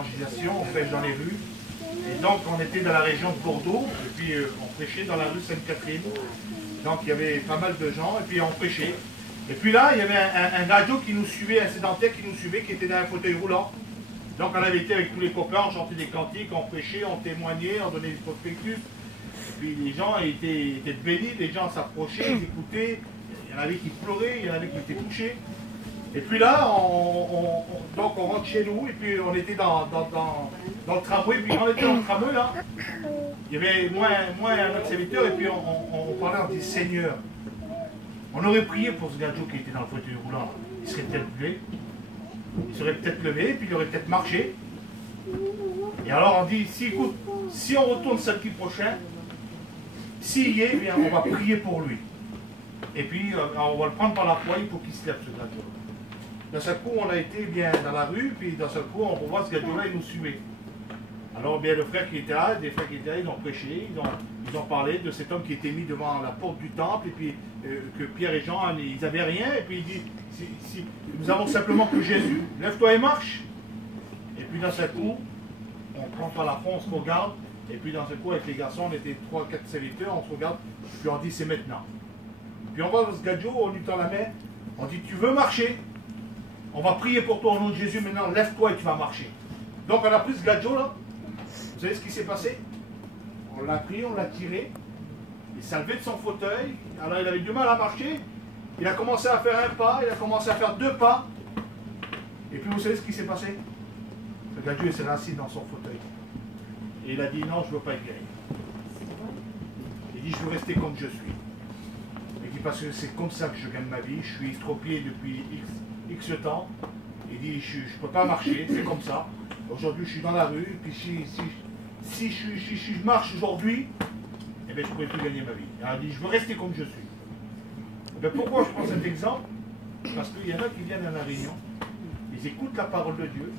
On prêche dans les rues. Et donc on était dans la région de Bordeaux, et puis on prêchait dans la rue Sainte-Catherine. Donc il y avait pas mal de gens, et puis on prêchait. Et puis là, il y avait un gado qui nous suivait, un sédentaire qui nous suivait, qui était dans un fauteuil roulant. Donc on avait été avec tous les copains, on chantait des cantiques, on prêchait, on témoignait, on donnait des prospectus. Et puis les gens étaient bénis, les gens s'approchaient, ils écoutaient. Il y en avait qui pleuraient, il y en avait qui étaient touchés. Et puis là, donc on rentre chez nous, et puis on était dans le tramway, puis quand on était dans le tramway, là, il y avait moi et un autre serviteur, et puis on parlait, on dit Seigneur, on aurait prié pour ce gars qui était dans le fauteuil roulant, il serait peut-être levé, il serait peut-être levé, puis il aurait peut-être marché. Et alors on dit, écoute, si on retourne samedi prochain, s'il y est, bien, on va prier pour lui. Et puis on va le prendre par la foi, il faut qu'il se lève ce gars. D'un seul coup, on a été bien dans la rue, puis d'un seul coup, on voit ce gars-là, il nous suivait. Alors, bien, le frère qui était là, des frères qui étaient là, ils ont prêché, ils ont parlé de cet homme qui était mis devant la porte du temple, et puis que Pierre et Jean, ils n'avaient rien, et puis il dit, si nous avons simplement que Jésus, lève-toi et marche. Et puis d'un seul coup, on prend par la foi, on se regarde, et puis d'un seul coup, avec les garçons, on était 3 4 serviteurs, on se regarde, puis on dit, c'est maintenant. Puis on va dans ce gadjo, on lui tend la main, on dit, tu veux marcher? On va prier pour toi au nom de Jésus, maintenant lève-toi et tu vas marcher. Donc on a pris ce gadjo là, vous savez ce qui s'est passé? On l'a pris, on l'a tiré, il s'est levé de son fauteuil, alors il avait du mal à marcher, il a commencé à faire un pas, il a commencé à faire 2 pas, et puis vous savez ce qui s'est passé? Le gadjo s'est assis dans son fauteuil, et il a dit non, je ne veux pas être guéri. Il dit je veux rester comme je suis. Il dit parce que c'est comme ça que je gagne ma vie, je suis estropié depuis X temps, il dit je ne peux pas marcher, c'est comme ça. Aujourd'hui je suis dans la rue, puis si je marche aujourd'hui, eh bien, je ne pourrais plus gagner ma vie. Alors, il dit je veux rester comme je suis. Eh bien, pourquoi je prends cet exemple? Parce qu'il y en a qui viennent à la réunion, ils écoutent la parole de Dieu,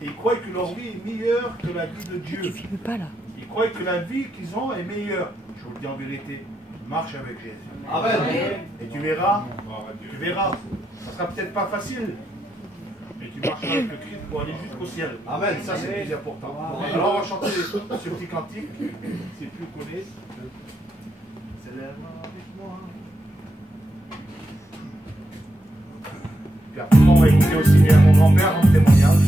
et ils croient que leur vie est meilleure que la vie de Dieu. Tu filmes pas là. Ils croient que la vie qu'ils ont est meilleure. Je vous le dis en vérité, marche avec Jésus. Amen. Et tu verras. Ça sera peut-être pas facile, mais tu marcheras avec le Christ pour aller jusqu'au ciel. Amen. Ça, c'est le plus important. Alors, on va chanter ce petit cantique, si tu le connais. Célèbre avec moi. Puis après, on va écouter aussi bien mon grand-père en témoignage.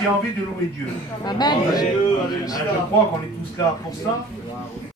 Qui a envie de louer Dieu? Amen. Je crois qu'on est tous là pour ça.